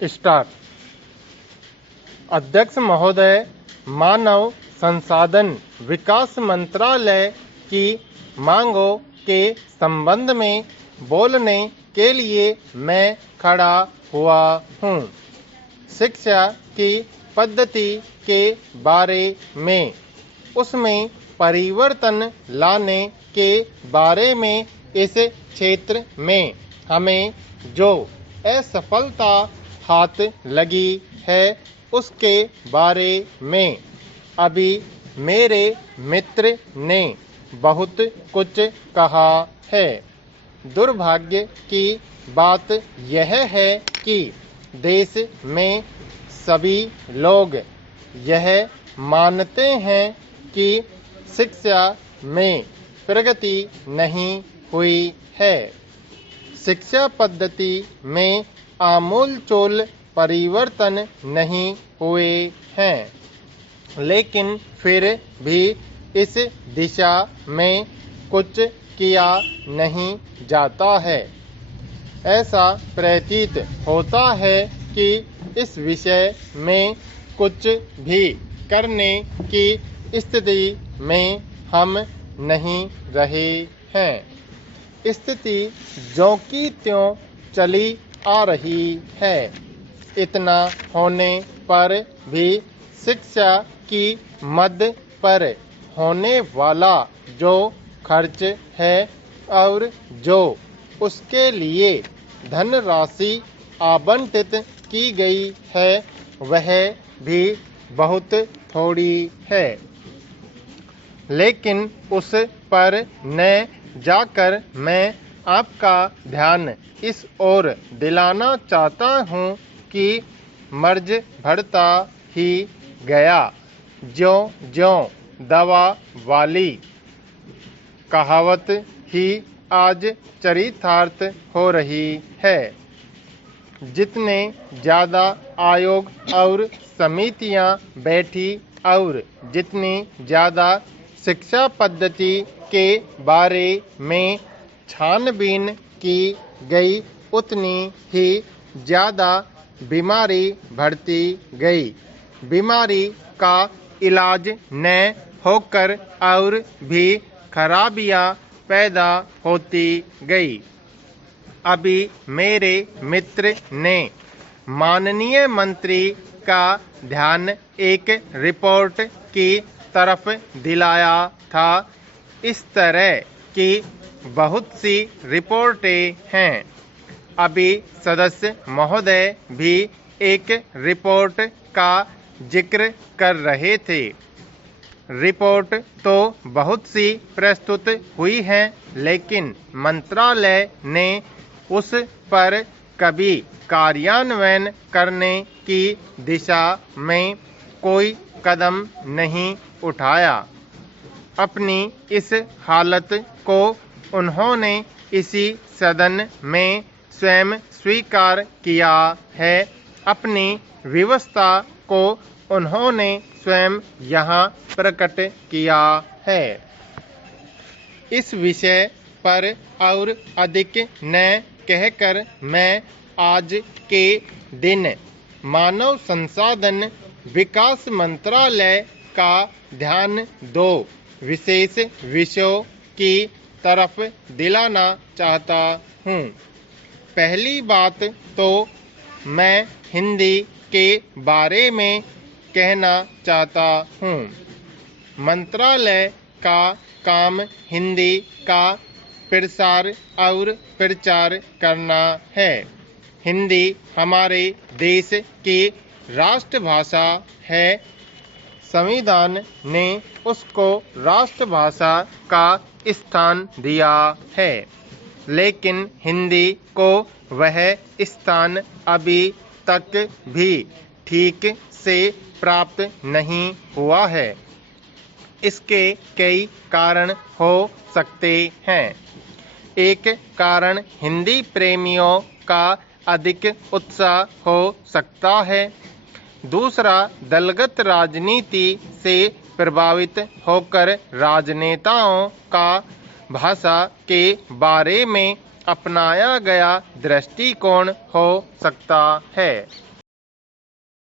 Start. अध्यक्ष महोदय, मानव संसाधन विकास मंत्रालय की मांगों के संबंध में बोलने के लिए मैं खड़ा हुआ हूँ। शिक्षा की पद्धति के बारे में, उसमें परिवर्तन लाने के बारे में इस क्षेत्र में हमें जो असफलता हाथ लगी है उसके बारे में अभी मेरे मित्र ने बहुत कुछ कहा है। दुर्भाग्य की बात यह है कि देश में सभी लोग यह मानते हैं कि शिक्षा में प्रगति नहीं हुई है। शिक्षा पद्धति में आमूलचूल परिवर्तन नहीं हुए हैं, लेकिन फिर भी इस दिशा में कुछ किया नहीं जाता है। ऐसा प्रतीत होता है कि इस विषय में कुछ भी करने की स्थिति में हम नहीं रहे हैं। स्थिति ज्यों की त्यों चली आ रही है। इतना होने पर भी शिक्षा की मद पर होने वाला जो खर्च है और जो उसके लिए धनराशि आवंटित की गई है वह भी बहुत थोड़ी है। लेकिन उस पर न जाकर मैं आपका ध्यान इस ओर दिलाना चाहता हूँ कि मर्ज बढ़ता ही गया ज्यों-ज्यों दवा वाली कहावत ही आज चरितार्थ हो रही है। जितने ज़्यादा आयोग और समितियां बैठी और जितनी ज़्यादा शिक्षा पद्धति के बारे में छानबीन की गई उतनी ही ज़्यादा बीमारी बढ़ती गई। बीमारी का इलाज न होकर और भी खराबियां पैदा होती गई। अभी मेरे मित्र ने माननीय मंत्री का ध्यान एक रिपोर्ट की तरफ दिलाया था। इस तरह की बहुत सी रिपोर्टें हैं। अभी सदस्य महोदय भी एक रिपोर्ट का जिक्र कर रहे थे। रिपोर्ट तो बहुत सी प्रस्तुत हुई है, लेकिन मंत्रालय ने उस पर कभी कार्यान्वयन करने की दिशा में कोई कदम नहीं उठाया। अपनी इस हालत को उन्होंने इसी सदन में स्वयं स्वीकार किया है। अपनी व्यवस्था को उन्होंने स्वयं यहाँ प्रकट किया है। इस विषय पर और अधिक न कहकर मैं आज के दिन मानव संसाधन विकास मंत्रालय का ध्यान दो विशेष विषयों की तरफ दिलाना चाहता हूँ। पहली बात तो मैं हिंदी के बारे में कहना चाहता हूँ। मंत्रालय का काम हिंदी का प्रसार और प्रचार करना है। हिंदी हमारे देश की राष्ट्रभाषा है। संविधान ने उसको राष्ट्रभाषा का स्थान दिया है, लेकिन हिंदी को वह स्थान अभी तक भी ठीक से प्राप्त नहीं हुआ है। इसके कई कारण हो सकते हैं। एक कारण हिंदी प्रेमियों का अधिक उत्साह हो सकता है। दूसरा, दलगत राजनीति से प्रभावित होकर राजनेताओं का भाषा के बारे में अपनाया गया दृष्टिकोण हो सकता है।